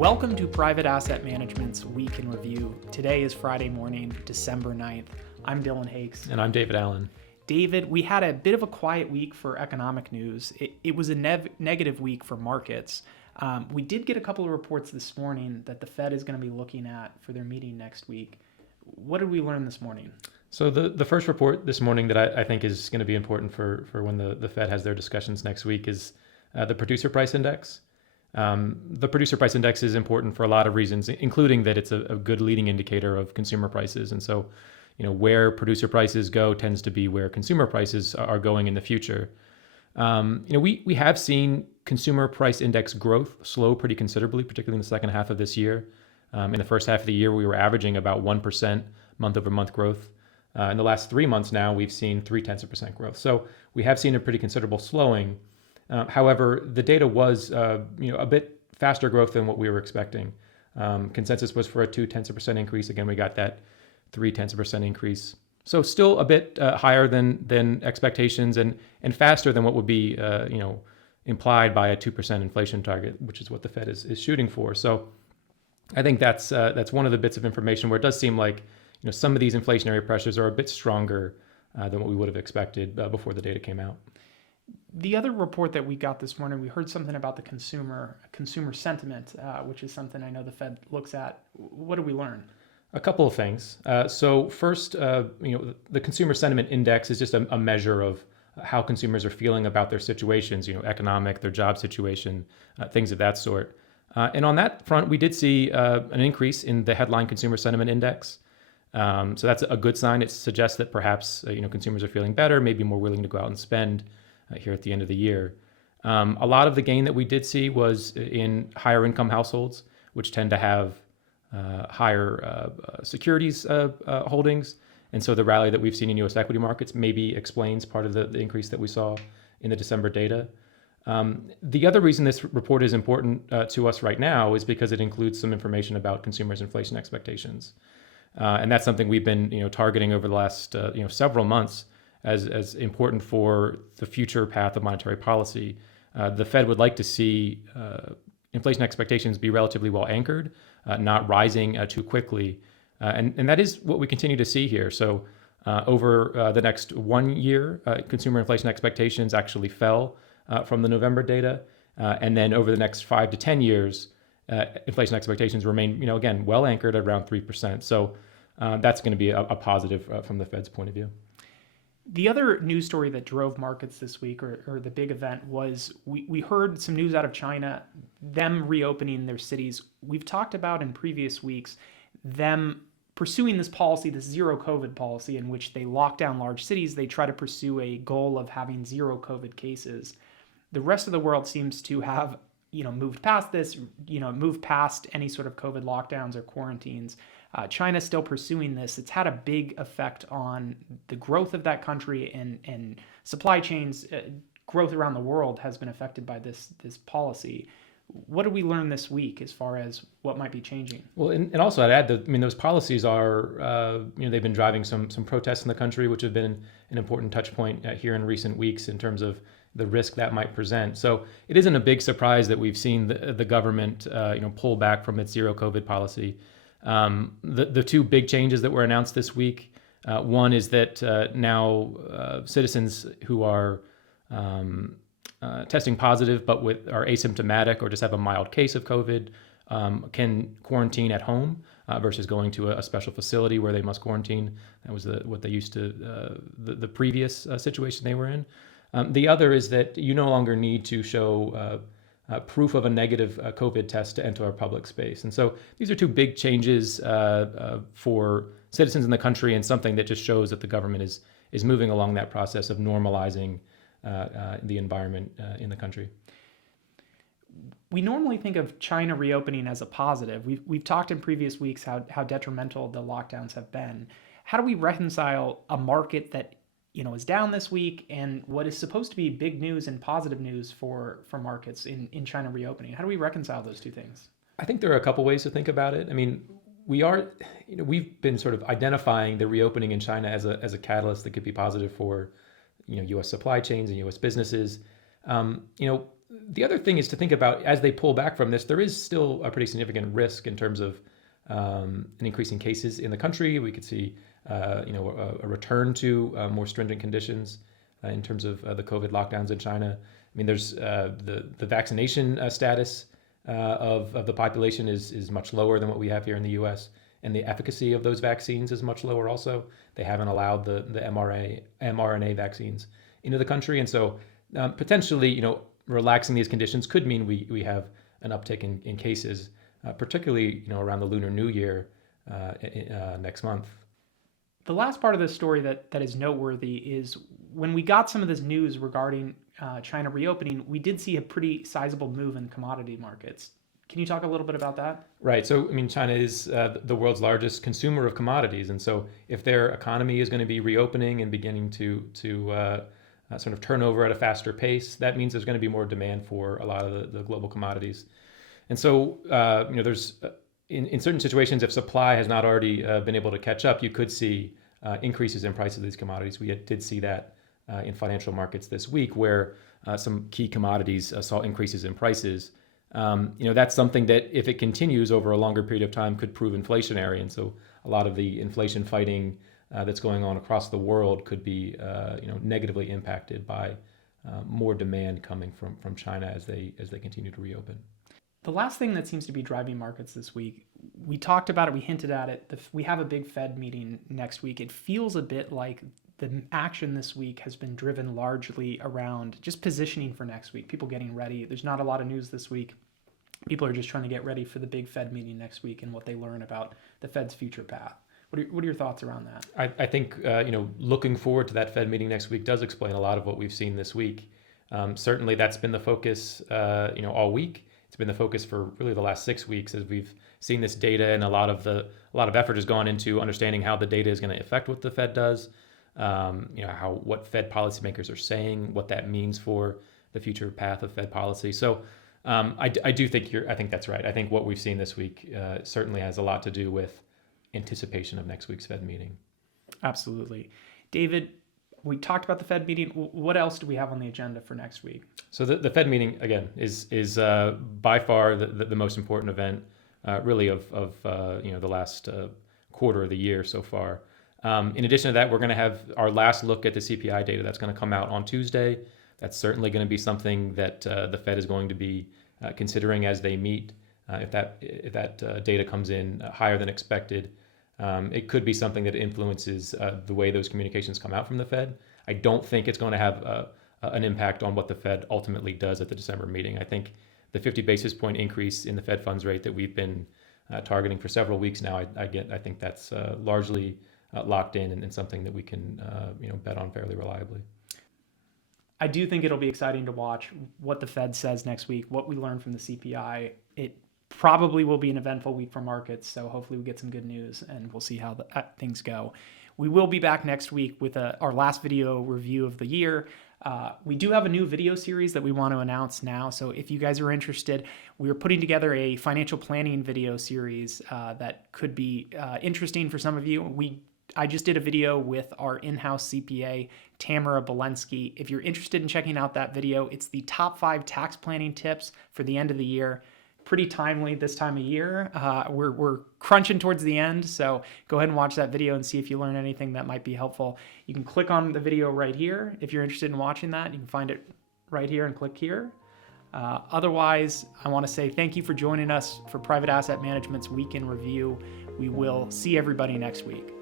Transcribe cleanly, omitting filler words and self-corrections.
Welcome to Private Asset Management's Week in Review. Today is Friday morning, December 9th. I'm Dillon Hakes. And I'm David Allen. David, we had a bit of a quiet week for economic news. It was a negative week for markets. We did get a couple of reports this morning that the Fed is going to be looking at for their meeting next week. What did we learn this morning? So the first report this morning that I think is going to be important for when the Fed has their discussions next week is the producer price index. The producer price index is important for a lot of reasons, including that it's a good leading indicator of consumer prices. And so, where producer prices go tends to be where consumer prices are going in the future. We have seen consumer price index growth slow pretty considerably, particularly in the second half of this year. In the first half of the year, we were averaging about 1% month over month growth. In the last 3 months now, we've seen 0.3% growth. So we have seen a pretty considerable slowing. However, the data was a bit faster growth than what we were expecting. Consensus was for a 0.2% increase. Again, we got that 0.3% increase. So still a bit higher than expectations and faster than what would be implied by a 2% inflation target, which is what the Fed is shooting for. So I think that's one of the bits of information where it does seem like some of these inflationary pressures are a bit stronger than what we would have expected before the data came out. The other report that we got this morning, we heard something about the consumer sentiment, which is something I know the Fed looks at. What did we learn? A couple of things. So first, the consumer sentiment index is just a measure of how consumers are feeling about their situations, economic, their job situation, things of that sort. And on that front, we did see an increase in the headline consumer sentiment index. So that's a good sign. It suggests that perhaps consumers are feeling better, maybe more willing to go out and spend here at the end of the year. A lot of the gain that we did see was in higher income households, which tend to have higher securities holdings. And so the rally that we've seen in U.S. equity markets maybe explains part of the increase that we saw in the December data. The other reason this report is important to us right now is because it includes some information about consumers' inflation expectations. And that's something we've been targeting over the last several months as important for the future path of monetary policy. The Fed would like to see inflation expectations be relatively well anchored, not rising too quickly. And that is what we continue to see here. So over the next 1 year, consumer inflation expectations actually fell from the November data. And then over the next 5 to 10 years, inflation expectations remain, again, well anchored at around 3%. So that's going to be a positive from the Fed's point of view. The other news story that drove markets this week, or the big event, was we heard some news out of China, them reopening their cities. We've talked about in previous weeks them pursuing this policy, this zero COVID policy, in which they lock down large cities. They try to pursue a goal of having zero COVID cases. The rest of the world seems to have moved past this, moved past any sort of COVID lockdowns or quarantines. China's still pursuing this. It's had a big effect on the growth of that country and supply chains. Growth around the world has been affected by this policy. What did we learn this week as far as what might be changing? Well, and also I'd add that those policies are they've been driving some protests in the country, which have been an important touch point here in recent weeks in terms of the risk that might present. So it isn't a big surprise that we've seen the government pull back from its zero COVID policy. The two big changes that were announced this week, one is that now citizens who are testing positive but are asymptomatic or just have a mild case of COVID can quarantine at home versus going to a special facility where they must quarantine. That was what they used to the previous situation they were in. The other is that you no longer need to show proof of a negative COVID test to enter our public space. And so these are two big changes for citizens in the country, and something that just shows that the government is moving along that process of normalizing the environment in the country. We normally think of China reopening as a positive. We've talked in previous weeks how detrimental the lockdowns have been. How do we reconcile a market that is down this week and what is supposed to be big news and positive news for markets in China reopening? How do we reconcile those two things? I think there are a couple ways to think about it. I mean, we've been sort of identifying the reopening in China as a catalyst that could be positive for U.S. supply chains and U.S. businesses. The other thing is to think about as they pull back from this, there is still a pretty significant risk in terms of an increase in cases in the country. We could see, a return to more stringent conditions in terms of the COVID lockdowns in China. I mean, there's the vaccination status of the population is much lower than what we have here in the U.S. And the efficacy of those vaccines is much lower also. They haven't allowed the mRNA vaccines into the country. And so potentially, relaxing these conditions could mean we have an uptick in cases, particularly, around the Lunar New Year next month. The last part of this story that is noteworthy is when we got some of this news regarding China reopening, we did see a pretty sizable move in commodity markets. Can you talk a little bit about that? Right. So, I mean, China is the world's largest consumer of commodities. And so if their economy is going to be reopening and beginning to sort of turn over at a faster pace, that means there's going to be more demand for a lot of the global commodities. And so, there's in certain situations, if supply has not already been able to catch up, you could see increases in price of these commodities. We did see that in financial markets this week, where some key commodities saw increases in prices. That's something that, if it continues over a longer period of time, could prove inflationary. And so a lot of the inflation fighting that's going on across the world could be negatively impacted by more demand coming from China as they continue to reopen. The last thing that seems to be driving markets this week, we talked about it, we hinted at it, we have a big Fed meeting next week. It feels a bit like the action this week has been driven largely around just positioning for next week, people getting ready. There's not a lot of news this week. People are just trying to get ready for the big Fed meeting next week and what they learn about the Fed's future path. What are your thoughts around that? I think looking forward to that Fed meeting next week does explain a lot of what we've seen this week. Certainly, that's been the focus all week. It's been the focus for really the last 6 weeks, as we've seen this data, and a lot of effort has gone into understanding how the data is going to affect what the Fed does. What Fed policymakers are saying, what that means for the future path of Fed policy. So I do think I think that's right. I think what we've seen this week certainly has a lot to do with anticipation of next week's Fed meeting. Absolutely. David, we talked about the Fed meeting. What else do we have on the agenda for next week? So the Fed meeting, again, is by far the most important event really of the last quarter of the year so far. In addition to that, we're going to have our last look at the CPI data that's going to come out on Tuesday. That's certainly going to be something that the Fed is going to be considering as they meet. If that data comes in higher than expected, it could be something that influences the way those communications come out from the Fed. I don't think it's going to have an impact on what the Fed ultimately does at the December meeting. I think the 50 basis point increase in the Fed funds rate that we've been targeting for several weeks now, I think that's largely locked in and something that we can bet on fairly reliably. I do think it'll be exciting to watch what the Fed says next week, what we learn from the CPI. It probably will be an eventful week for markets, so hopefully we get some good news and we'll see how things go. We will be back next week with our last video review of the year. We do have a new video series that we want to announce now, so if you guys are interested, we're putting together a financial planning video series that could be interesting for some of you. I just did a video with our in-house CPA, Tamara Bolensky. If you're interested in checking out that video, it's the top 5 tax planning tips for the end of the year. Pretty timely this time of year. We're crunching towards the end, so go ahead and watch that video and see if you learn anything that might be helpful. You can click on the video right here. If you're interested in watching that, you can find it right here and click here. Otherwise, I want to say thank you for joining us for Private Asset Management's Week in Review. We will see everybody next week.